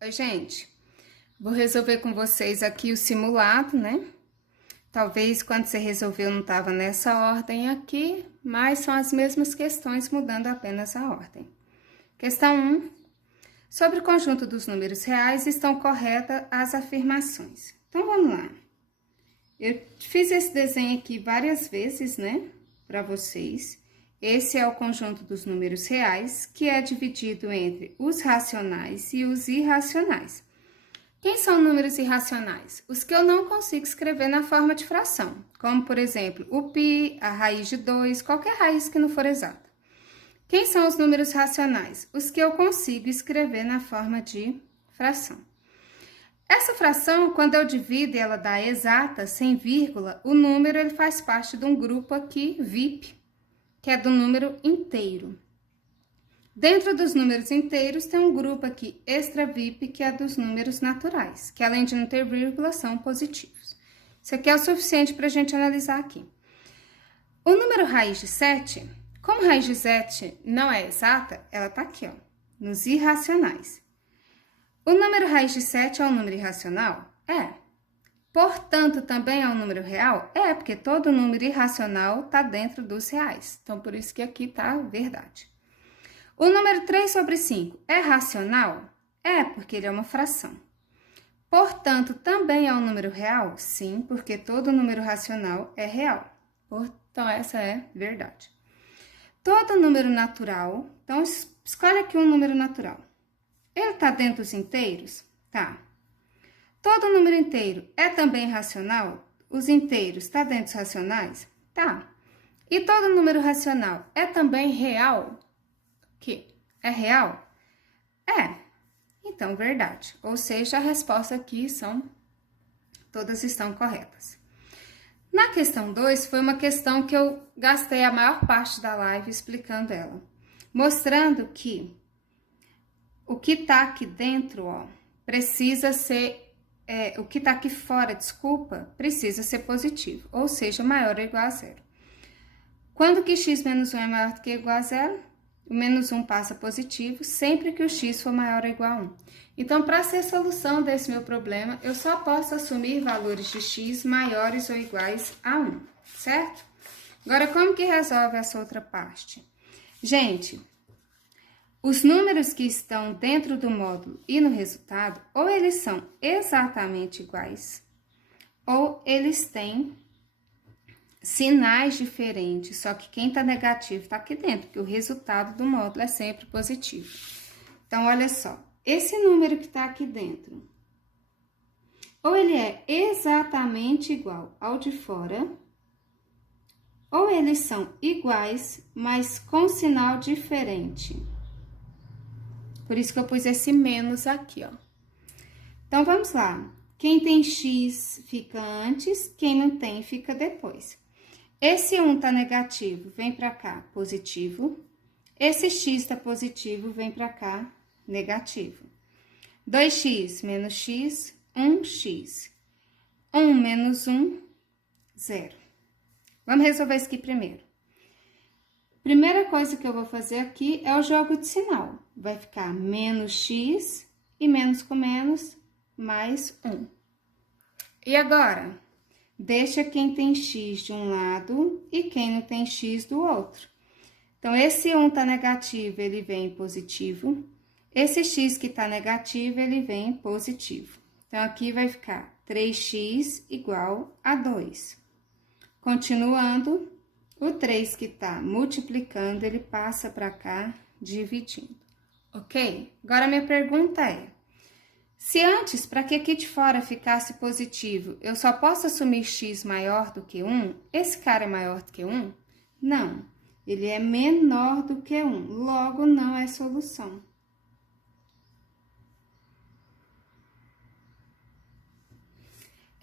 Oi, gente. Vou resolver com vocês aqui o simulado, né? Talvez quando você resolveu não estava nessa ordem aqui, mas são as mesmas questões, mudando apenas a ordem. Questão 1. Sobre o conjunto dos números reais, estão corretas as afirmações. Então, vamos lá. Eu fiz esse desenho aqui várias vezes, né? Para vocês. Esse é o conjunto dos números reais, que é dividido entre os racionais e os irracionais. Quem são números irracionais? Os que eu não consigo escrever na forma de fração, como, por exemplo, o π, a raiz de 2, qualquer raiz que não for exata. Quem são os números racionais? Os que eu consigo escrever na forma de fração. Essa fração, quando eu divido e ela dá exata, sem vírgula, o número ele faz parte de um grupo aqui, VIP, que é do número inteiro. Dentro dos números inteiros, tem um grupo aqui, extra VIP, que é dos números naturais, que além de não ter vírgula, são positivos. Isso aqui é o suficiente para a gente analisar aqui. O número raiz de 7, como raiz de 7 não é exata, ela está aqui, ó, nos irracionais. O número raiz de 7 é um número irracional? É. Portanto, também é um número real? É, porque todo número irracional está dentro dos reais. Então, por isso que aqui está verdade. O número 3 sobre 5 é racional? É, porque ele é uma fração. Portanto, também é um número real? Sim, porque todo número racional é real. Então, essa é verdade. Todo número natural, então escolhe aqui um número natural. Ele está dentro dos inteiros? Tá. Todo número inteiro é também racional? Os inteiros estão dentro dos racionais? Tá. E todo número racional é também real? Que é real? É. Então, verdade. Ou seja, a resposta aqui todas estão corretas. Na questão 2, foi uma questão que eu gastei a maior parte da live explicando ela. Mostrando que o que está aqui dentro, ó, precisa ser... o que está aqui fora, desculpa, precisa ser positivo. Ou seja, maior ou igual a zero. Quando que x menos 1 é maior do que ou igual a zero? O menos 1 passa positivo sempre que o x for maior ou igual a 1. Então, para ser solução desse meu problema, eu só posso assumir valores de x maiores ou iguais a 1, certo? Agora, como que resolve essa outra parte? Gente, os números que estão dentro do módulo e no resultado, ou eles são exatamente iguais, ou eles têm sinais diferentes, só que quem tá negativo tá aqui dentro, porque o resultado do módulo é sempre positivo. Então, olha só, esse número que tá aqui dentro, ou ele é exatamente igual ao de fora, ou eles são iguais, mas com sinal diferente. Por isso que eu pus esse menos aqui, ó. Então, vamos lá. Quem tem x fica antes, quem não tem fica depois. Esse 1 tá negativo, vem para cá, positivo. Esse x tá positivo, vem para cá, negativo. 2x menos x, 1x. 1 menos 1, 0. Vamos resolver isso aqui primeiro. Primeira coisa que eu vou fazer aqui é o jogo de sinal. Vai ficar menos x e menos com menos, mais 1. E agora? Deixa quem tem x de um lado e quem não tem x do outro. Então, esse 1 tá negativo, ele vem positivo. Esse x que tá negativo, ele vem positivo. Então, aqui vai ficar 3x igual a 2. Continuando, o 3 que tá multiplicando, ele passa para cá, dividindo. Ok? Agora, minha pergunta é... Se antes, para que aqui de fora ficasse positivo, eu só posso assumir x maior do que 1, esse cara é maior do que 1? Não, ele é menor do que 1, logo não é solução.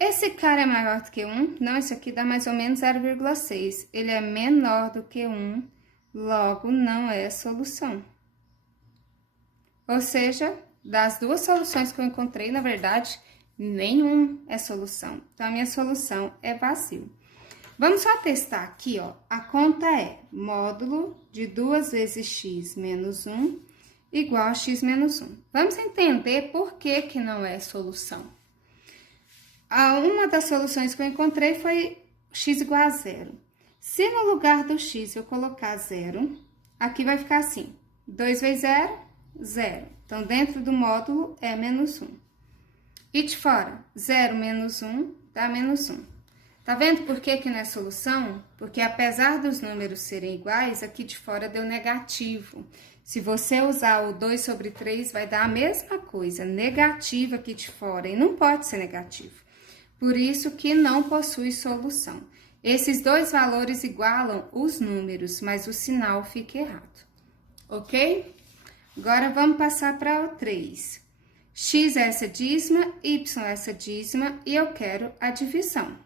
Esse cara é maior do que 1? Não, isso aqui dá mais ou menos 0,6. Ele é menor do que 1, logo não é solução. Ou seja... Das duas soluções que eu encontrei, na verdade, nenhum é solução. Então, a minha solução é vazio. Vamos só testar aqui, ó. A conta é módulo de 2 vezes x menos 1 igual a x menos 1. Vamos entender por que que não é solução. Uma das soluções que eu encontrei foi x igual a 0. Se no lugar do x eu colocar 0, aqui vai ficar assim, 2 vezes 0, 0. Então, dentro do módulo é menos 1. E de fora, 0 menos 1 dá menos 1. Tá vendo por que que não é solução? Porque apesar dos números serem iguais, aqui de fora deu negativo. Se você usar o 2 sobre 3, vai dar a mesma coisa, negativo aqui de fora, e não pode ser negativo. Por isso que não possui solução. Esses dois valores igualam os números, mas o sinal fica errado, ok? Agora, vamos passar para o 3. X é essa dízima, Y é essa dízima, e eu quero a divisão.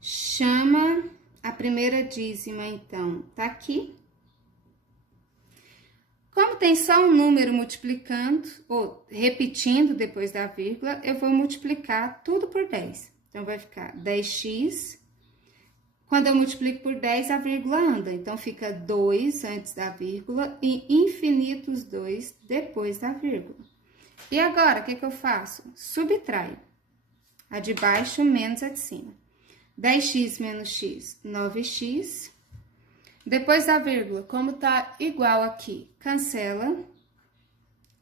Chama a primeira dízima, então, tá aqui. Como tem só um número multiplicando, ou repetindo depois da vírgula, eu vou multiplicar tudo por 10. Então, vai ficar 10x. Quando eu multiplico por 10, a vírgula anda. Então, fica 2 antes da vírgula e infinitos 2 depois da vírgula. E agora, o que que eu faço? Subtraio. A de baixo menos a de cima. 10x menos x, 9x. Depois da vírgula, como tá igual aqui, cancela.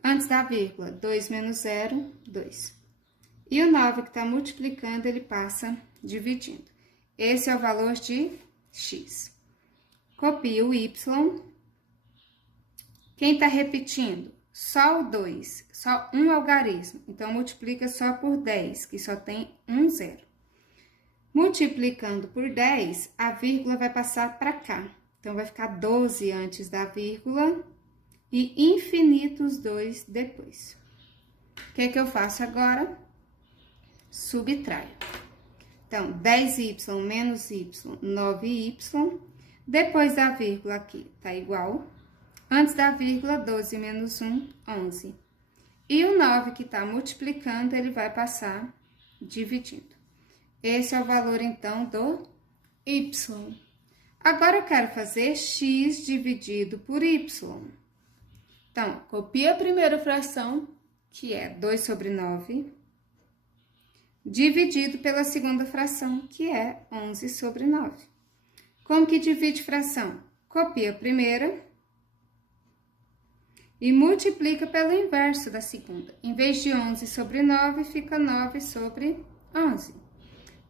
Antes da vírgula, 2 menos 0, 2. E o 9 que tá multiplicando, ele passa dividindo. Esse é o valor de x. Copio o y. Quem tá repetindo? Só o 2, só um algarismo. Então, multiplica só por 10, que só tem um zero. Multiplicando por 10, a vírgula vai passar para cá. Então, vai ficar 12 antes da vírgula e infinitos 2 depois. O que é que eu faço agora? Subtraio. Então, 10y menos y, 9y. Depois da vírgula aqui, tá igual. Antes da vírgula, 12 menos 1, 11. E o 9 que tá multiplicando, ele vai passar dividindo. Esse é o valor, então, do y. Agora, eu quero fazer x dividido por y. Então, copia a primeira fração, que é 2 sobre 9, dividido pela segunda fração, que é 11 sobre 9. Como que divide fração? Copia a primeira e multiplica pelo inverso da segunda. Em vez de 11 sobre 9, fica 9 sobre 11.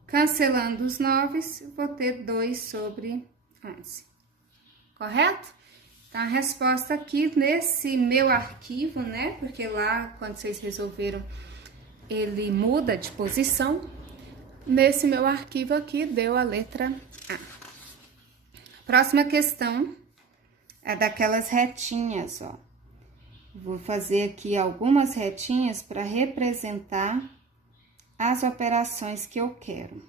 Cancelando os 9, vou ter 2 sobre 11. Correto? Então, a resposta aqui nesse meu arquivo, né? Porque lá, quando vocês resolveram, ele muda de posição. Nesse meu arquivo aqui, deu a letra A. Próxima questão é daquelas retinhas, ó. Vou fazer aqui algumas retinhas para representar as operações que eu quero.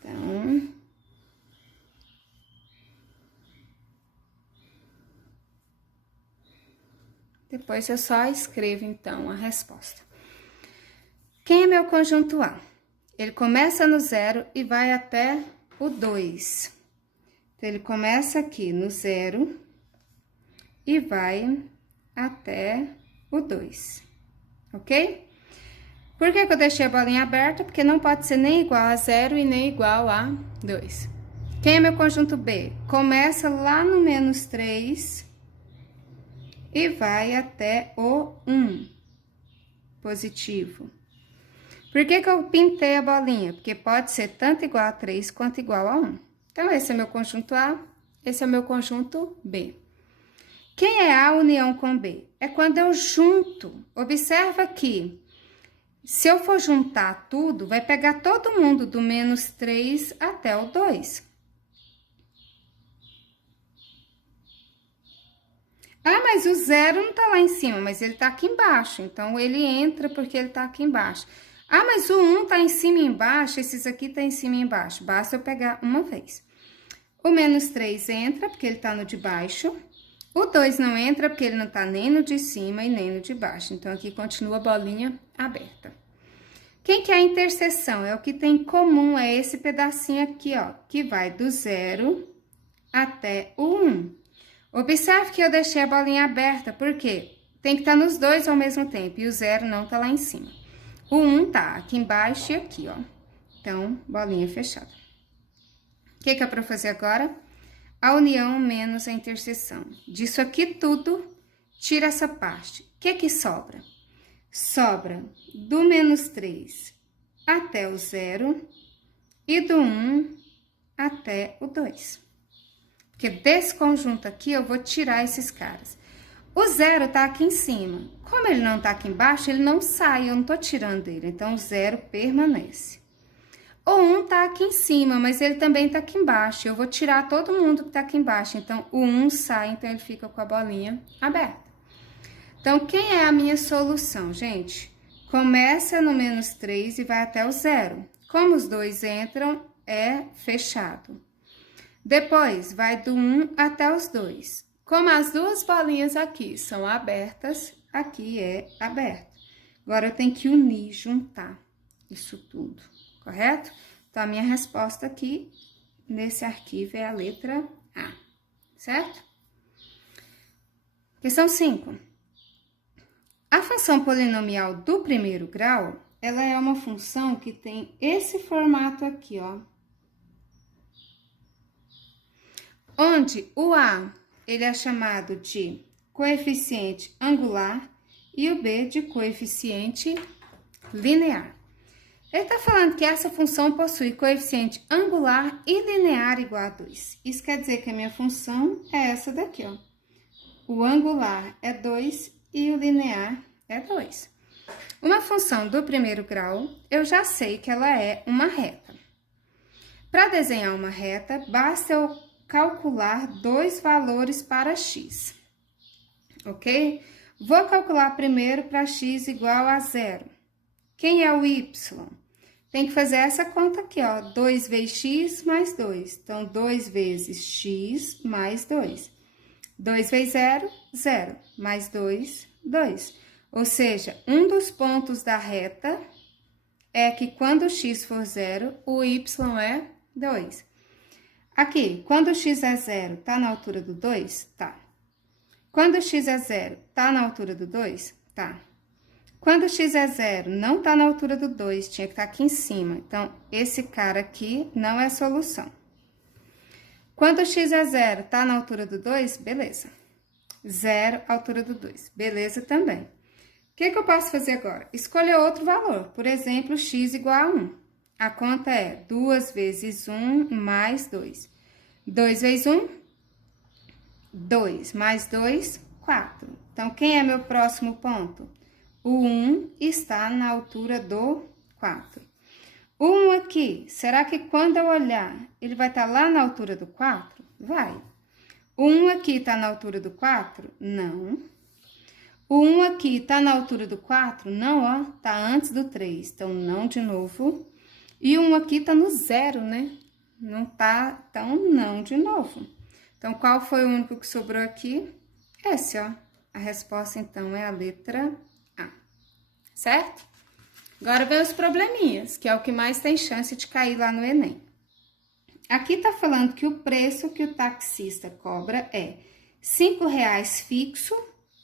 Então, depois eu só escrevo, então, a resposta. Quem é meu conjunto A? Ele começa no 0 e vai até o 2. Então, ele começa aqui no 0 e vai até o 2, ok? Por que que eu deixei a bolinha aberta? Porque não pode ser nem igual a 0 e nem igual a 2. Quem é meu conjunto B? Começa lá no menos 3 e vai até o 1, positivo. Por que que eu pintei a bolinha? Porque pode ser tanto igual a 3 quanto igual a 1. Então, esse é meu conjunto A, esse é meu conjunto B. Quem é A união com B? É quando eu junto. Observa que, se eu for juntar tudo, vai pegar todo mundo do menos 3 até o 2. Ah, mas o 0 não tá lá em cima, mas ele tá aqui embaixo. Então, ele entra porque ele tá aqui embaixo. Ah, mas o 1 tá em cima e embaixo, esses aqui tá em cima e embaixo. Basta eu pegar uma vez. O menos 3 entra, porque ele tá no de baixo. O 2 não entra, porque ele não tá nem no de cima e nem no de baixo. Então, aqui continua a bolinha aberta. Quem que é a interseção? É o que tem em comum, é esse pedacinho aqui, ó, que vai do 0 até o 1. Observe que eu deixei a bolinha aberta, por quê? Tem que estar nos dois ao mesmo tempo, e o 0 não tá lá em cima. O 1 tá aqui embaixo e aqui, ó. Então, bolinha fechada. O que é para fazer agora? A união menos a interseção. Disso aqui tudo, tira essa parte. O que sobra? Sobra do menos 3 até o 0 e do 1 até o 2. Porque desse conjunto aqui, eu vou tirar esses caras. O 0 tá aqui em cima. Como ele não tá aqui embaixo, ele não sai, eu não tô tirando ele. Então, o 0 permanece. O 1 tá aqui em cima, mas ele também tá aqui embaixo. Eu vou tirar todo mundo que tá aqui embaixo. Então, o 1 sai, então ele fica com a bolinha aberta. Então, quem é a minha solução, gente? Começa no menos 3 e vai até o 0. Como os dois entram, é fechado. Depois, vai do 1 até os 2. Como as duas bolinhas aqui são abertas, aqui é aberto. Agora, eu tenho que unir, juntar isso tudo, correto? Então, a minha resposta aqui, nesse arquivo, é a letra A, certo? Questão 5. A função polinomial do primeiro grau, ela é uma função que tem esse formato aqui, ó. Onde o A, ele é chamado de coeficiente angular e o B de coeficiente linear. Ele tá falando que essa função possui coeficiente angular e linear igual a 2. Isso quer dizer que a minha função é essa daqui, ó. O angular é 2 e o linear é 2. Uma função do primeiro grau, eu já sei que ela é uma reta. Para desenhar uma reta, basta eu calcular dois valores para x, ok? Vou calcular primeiro para x igual a 0. Quem é o y? Tem que fazer essa conta aqui, ó, 2 vezes x mais 2. Então, 2 vezes x mais 2. 2 vezes 0, 0. Mais 2, 2. Ou seja, um dos pontos da reta é que quando x for 0, o y é 2. Aqui, quando x é 0, tá na altura do 2? Tá. Quando x é 0, tá na altura do 2? Tá. Quando x é 0, não tá na altura do 2, tinha que estar aqui em cima. Então, esse cara aqui não é solução. Quando x é 0, tá na altura do 2? Beleza. 0, altura do 2. Beleza também. O que eu posso fazer agora? Escolher outro valor. Por exemplo, x igual a 1. A conta é 2 vezes 1 mais 2. 2 vezes 1, 2. Mais 2, 4. Então, quem é meu próximo ponto? O 1 está na altura do 4. O 1 aqui, será que quando eu olhar, ele vai estar lá na altura do 4? Vai. O 1 aqui está na altura do 4? Não. O 1 aqui está na altura do 4? Não, ó, tá antes do 3, então não de novo. E o 1 aqui tá no 0, né? Não tá, então não de novo. Então, qual foi o único que sobrou aqui? Esse, ó. A resposta, então, é a letra A, certo? Agora, vem os probleminhas, que é o que mais tem chance de cair lá no Enem. Aqui tá falando que o preço que o taxista cobra é R$5 fixo,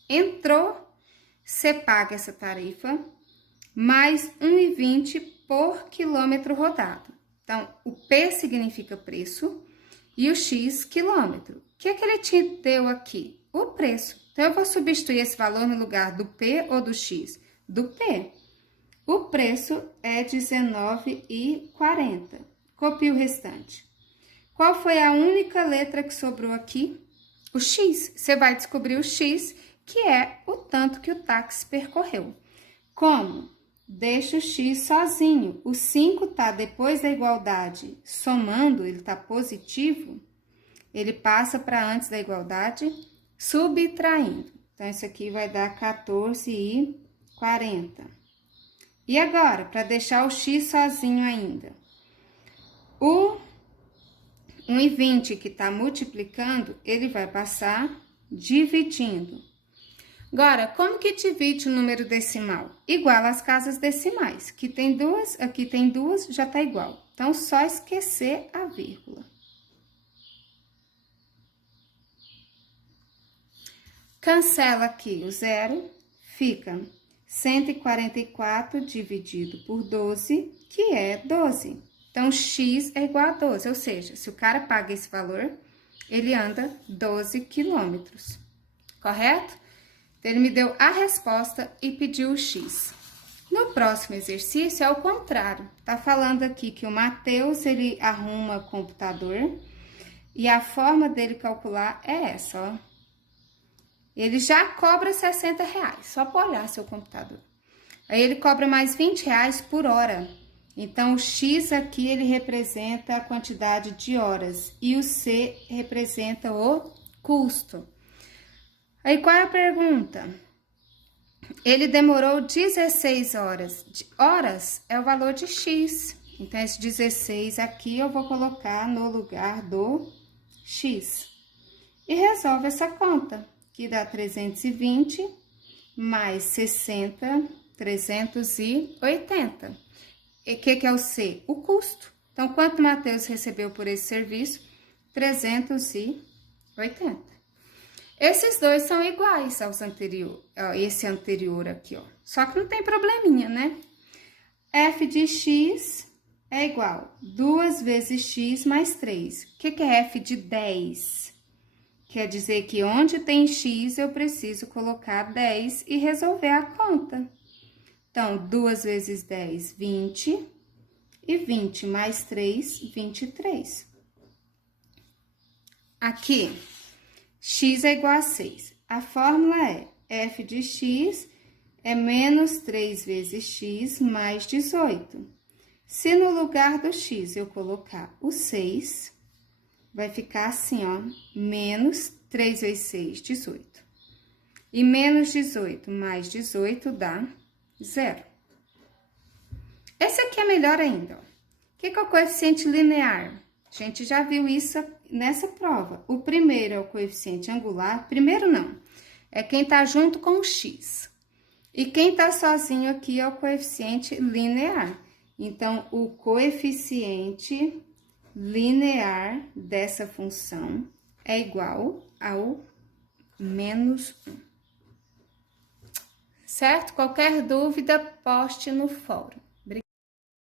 entrou, você paga essa tarifa, mais R$1,20 por quilômetro rodado. Então, o P significa preço e o X, quilômetro. O que é que ele te deu aqui? O preço. Então, eu vou substituir esse valor no lugar do P ou do X? Do P. O preço é R$19,40. Copie o restante. Qual foi a única letra que sobrou aqui? O X. Você vai descobrir o X, que é o tanto que o táxi percorreu. Como? Deixa o X sozinho. O 5 tá depois da igualdade, somando, ele tá positivo, ele passa para antes da igualdade, subtraindo. Então, isso aqui vai dar 14,40. E agora, para deixar o X sozinho ainda, o 1,20 que tá multiplicando, ele vai passar dividindo. Agora, como que divide o número decimal? Igual às casas decimais. Aqui tem duas, já tá igual. Então, só esquecer a vírgula. Cancela aqui o zero, fica 144 dividido por 12, que é 12. Então, x é igual a 12, ou seja, se o cara paga esse valor, ele anda 12 quilômetros, correto? Então, ele me deu a resposta e pediu o x. No próximo exercício é o contrário. Tá falando aqui que o Matheus, ele arruma computador e a forma dele calcular é essa, ó. Ele já cobra R$60, só por olhar seu computador. Aí ele cobra mais R$20 por hora. Então, o X aqui, ele representa a quantidade de horas e o C representa o custo. Aí, qual é a pergunta? Ele demorou 16 horas. Horas é o valor de X. Então, esse 16 aqui eu vou colocar no lugar do X. E resolve essa conta, que dá 320 mais 60, 380. E o que é o C? O custo. Então, quanto o Matheus recebeu por esse serviço? 380. Esses dois são iguais aos anteriores, esse anterior aqui, ó. Só que não tem probleminha, né? F de x é igual 2 vezes x mais 3. O que é F de 10? Quer dizer que onde tem x, eu preciso colocar 10 e resolver a conta. Então, 2 vezes 10, 20. E 20 mais 3, 23. Aqui, x é igual a 6. A fórmula é f de x é menos 3 vezes x mais 18. Se no lugar do x eu colocar o 6, vai ficar assim, ó, menos 3 vezes 6, 18. E menos 18 mais 18 dá 0. Esse aqui é melhor ainda, ó. O que é o coeficiente linear? A gente já viu isso nessa prova. O primeiro é o coeficiente angular. Primeiro não, é quem tá junto com o x. E quem tá sozinho aqui é o coeficiente linear. Então, o coeficiente linear dessa função é igual ao menos 1. Certo? Qualquer dúvida, poste no fórum.